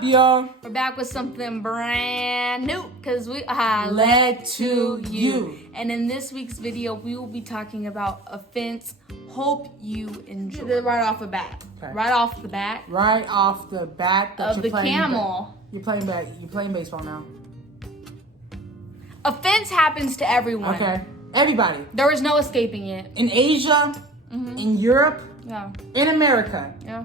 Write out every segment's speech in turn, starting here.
up, y'all? We're back with something brand new because we are Led to you. And in this week's video, we will be talking about offense. Hope you enjoy. Right off the bat. Okay. Right off the bat. Right off the bat that Of the camel. You're playing baseball now. Offense happens to everyone. Okay. Everybody. There is no escaping it. In Asia, in Europe, Yeah. in America. Yeah.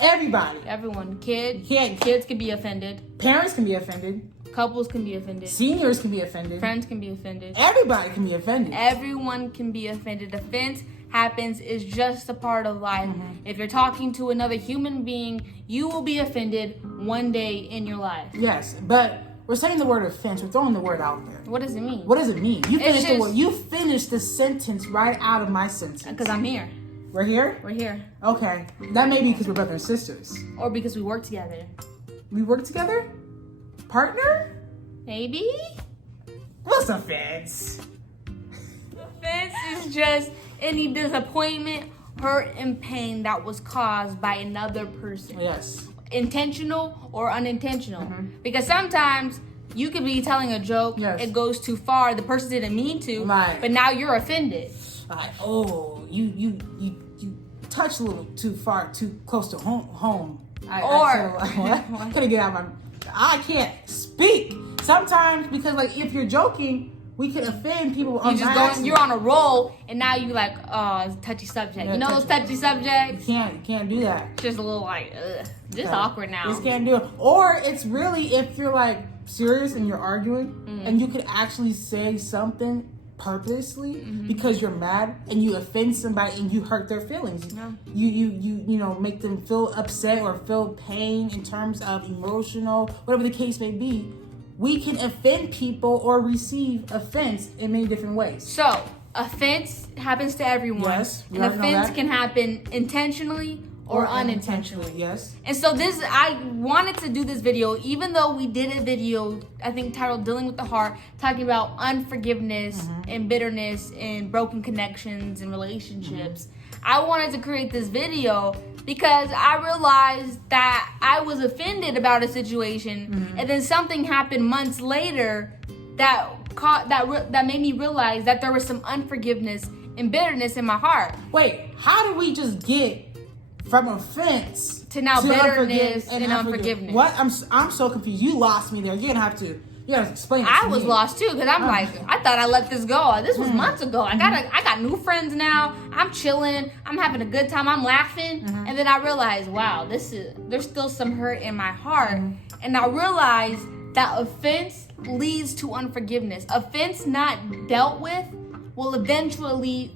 Everybody. Everyone. Kids can be offended. Parents can be offended. Couples can be offended. Seniors can be offended. Friends can be offended. Everybody can be offended. Everyone can be offended. Offense happens, is just a part of life. If you're talking to another human being, you will be offended one day in your life. Yes, but we're saying the word offense. We're throwing the word out there. What does it mean? What does it mean? You finished the just- word. You finished the sentence right out of my sentence. Because I'm here. We're here? We're here. Okay. That may be because we're brothers and sisters. Or because we work together. We work together? Partner? Maybe? What's offense? Offense is just any disappointment, hurt, and pain that was caused by another person. Yes. Intentional or unintentional. Because sometimes you could be telling a joke, Yes. it goes too far, the person didn't mean to, Right. but now you're offended. Like, oh, you touched a little too far, too close to home. What? Couldn't get out of my. I can't speak sometimes because, like, if you're joking, we could offend people. You're on a roll, and now you like, oh, it's a touchy subject. Yeah, you know those touchy subjects? You can't do that. Just a little like, ugh, just awkward now. Just can't do it. Or it's really if you're like serious and you're arguing, and you could actually say something purposely because you're mad and you offend somebody and you hurt their feelings. Yeah. You know, make them feel upset or feel pain in terms of emotional, whatever the case may be. We can offend people or receive offense in many different ways. So, offense happens to everyone. Yes, we and already know offense that. can happen intentionally or unintentionally. Yes. And so I wanted to do this video, even though we did a video, I think titled Dealing with the Heart, talking about unforgiveness and bitterness and broken connections and relationships. I wanted to create this video because I realized that I was offended about a situation and then something happened months later that made me realize that there was some unforgiveness and bitterness in my heart. Wait, how did we just get from offense To now bitterness unforgive- and unforgiveness? What? I'm so confused. You lost me there. You're gonna have to explain it to I was me. lost too because I'm like, I thought I let this go. This was months ago. I got new friends now. I'm chilling. I'm having a good time. I'm laughing, and then I realized, wow, there's still some hurt in my heart, and I realized that offense leads to unforgiveness. Offense not dealt with will eventually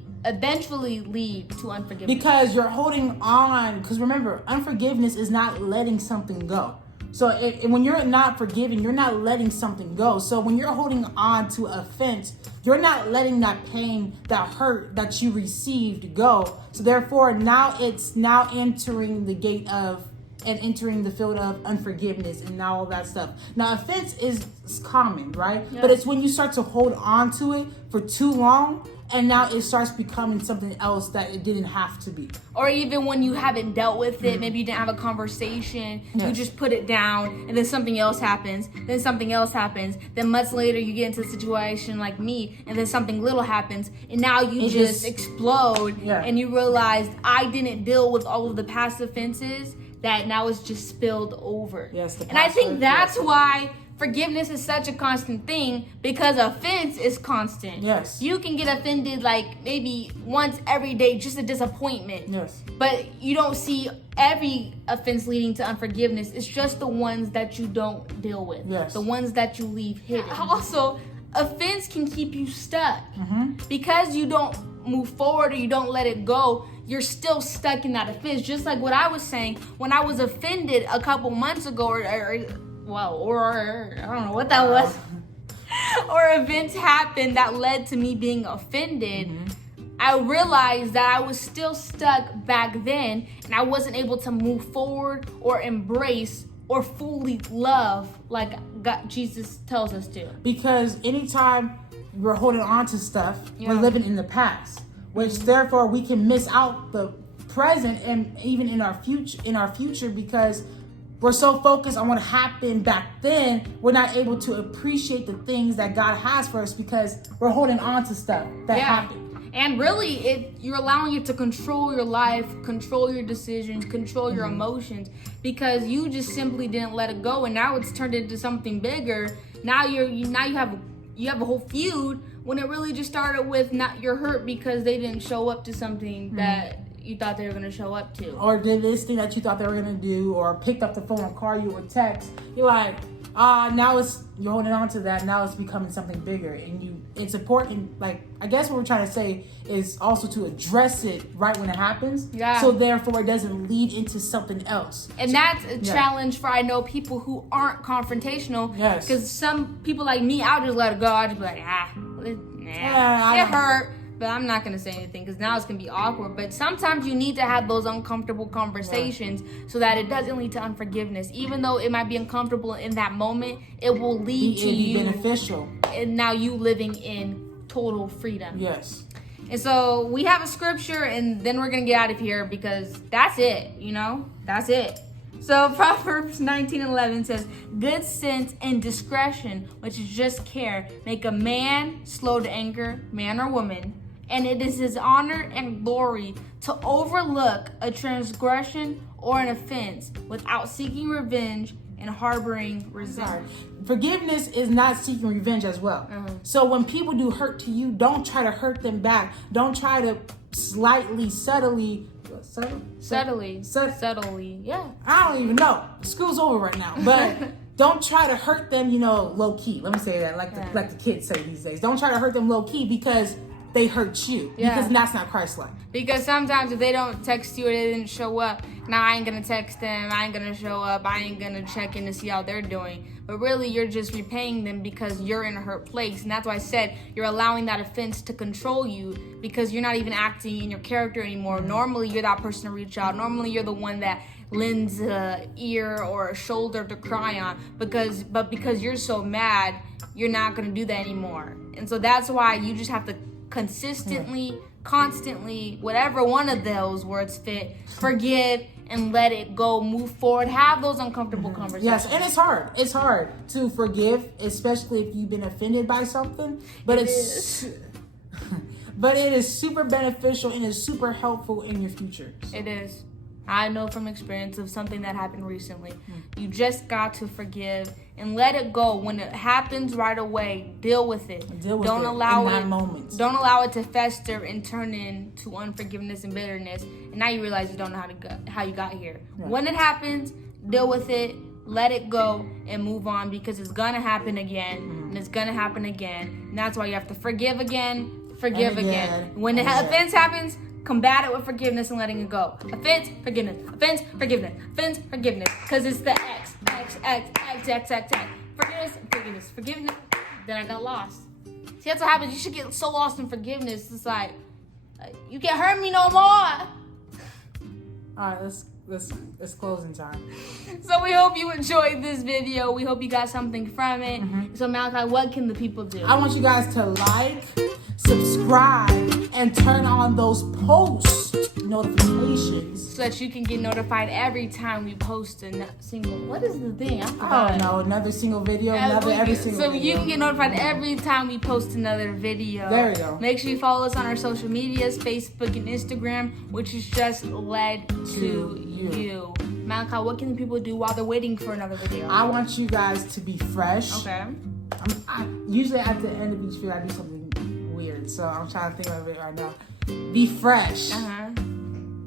lead to unforgiveness. Because you're holding on. Because remember, unforgiveness is not letting something go. So when you're not forgiving, you're not letting something go. So when you're holding on to offense, you're not letting that pain, that hurt that you received go. So therefore, now it's now entering the gate of and entering the field of unforgiveness and now all that stuff. Now, offense is common, right? Yeah. But it's when you start to hold on to it for too long and now it starts becoming something else that it didn't have to be. Or even when you haven't dealt with it, maybe you didn't have a conversation, you Yes. just put it down, and then something else happens, then something else happens, then months later you get into a situation like me, and then something little happens, and now you It just just- explode, Yeah. and you realize I didn't deal with all of the past offenses that now it's just spilled over. Yes, the and I past think hurt, that's yes. why forgiveness is such a constant thing, because offense is constant. Yes. You can get offended like maybe once every day, just a disappointment. Yes. But you don't see every offense leading to unforgiveness. It's just the ones that you don't deal with. Yes. The ones that you leave hidden. Also, offense can keep you stuck. Because you don't move forward or you don't let it go, you're still stuck in that offense. Just like what I was saying, when I was offended a couple months ago, or I don't know what that was, or events happened that led to me being offended, I realized that I was still stuck back then and I wasn't able to move forward or embrace or fully love like God, Jesus tells us to. Because anytime we're holding on to stuff, Yeah. we're living in the past, which therefore we can miss out the present and even in our future because we're so focused on what happened back then, we're not able to appreciate the things that God has for us because we're holding on to stuff that happened. And really, you're allowing it to control your life, control your decisions, control your emotions, because you just simply didn't let it go, and now it's turned into something bigger. Now you have a whole feud when it really just started with you're hurt because they didn't show up to something that you thought they were gonna show up to, or did this thing that you thought they were gonna do, or picked up the phone and call you or text. You're like, now you're holding on to that. Now it's becoming something bigger, and it's important. Like, I guess what we're trying to say is also to address it right when it happens. Yeah. So therefore, it doesn't lead into something else. And that's a challenge for, I know, people who aren't confrontational. Yes. Because some people like me, I'll just let it go. I'll just be like, it hurt. But I'm not going to say anything because now it's going to be awkward. But sometimes you need to have those uncomfortable conversations so that it doesn't lead to unforgiveness. Even though it might be uncomfortable in that moment, it will lead to you. Beneficial. And now you living in total freedom. Yes. And so we have a scripture, and then we're going to get out of here because that's it, That's it. So Proverbs 19:11 says, good sense and discretion, which is just care, make a man slow to anger, man or woman. And it is his honor and glory to overlook a transgression or an offense without seeking revenge and harboring resentment. Forgiveness is not seeking revenge as well. So when people do hurt to you, don't try to hurt them back. Don't try to subtly, yeah. I don't even know. School's over right now, but don't try to hurt them, low key. Let me say that, like the kids say these days. Don't try to hurt them low key because they hurt you. Because that's not Christ-like. Because sometimes if they don't text you or they didn't show up, now I ain't gonna text them, I ain't gonna show up, I ain't gonna check in to see how they're doing. But really, you're just repaying them because you're in a hurt place. And that's why I said you're allowing that offense to control you because you're not even acting in your character anymore. Normally, you're that person to reach out. Normally, you're the one that lends an ear or a shoulder to cry on. But because you're so mad, you're not gonna do that anymore. And so that's why you just have to consistently, constantly, whatever one of those words fit, forgive and let it go, move forward, have those uncomfortable conversations. Yes, and it's hard to forgive, especially if you've been offended by something, but it is super beneficial and is super helpful in your future. It is. I know from experience of something that happened recently. You just got to forgive and let it go. When it happens right away, deal with it. Don't allow it to fester and turn into unforgiveness and bitterness. And now you realize you don't know how you got here. Yeah. When it happens, deal with it, let it go, and move on because it's gonna happen again, and it's gonna happen again. And that's why you have to forgive again. When the offense happens, combat it with forgiveness and letting it go. Offense, forgiveness. Offense, forgiveness. Offense, forgiveness. Because it's the X. Forgiveness. Then I got lost. See, that's what happens. You should get so lost in forgiveness. It's like, you can't hurt me no more. All right, let's closing time. So we hope you enjoyed this video. We hope you got something from it. So Malachi, what can the people do? I want you guys to like, subscribe, and turn on those post notifications so that you can get notified every time we post a single. What is the thing? I don't know. Another single video. Every single video. So you can get notified every time we post another video. There we go. Make sure you follow us on our social medias, Facebook and Instagram, which is just led to you. Malachi, what can the people do while they're waiting for another video? I want you guys to be fresh. Okay. Usually at the end of each video, I do something weird, so I'm trying to think of it right now. Be fresh.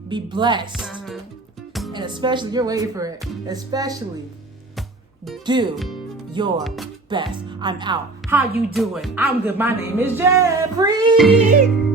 Be blessed. And especially, you're waiting for it. Especially, do your best. I'm out. How you doing? I'm good. My name is Jeffrey.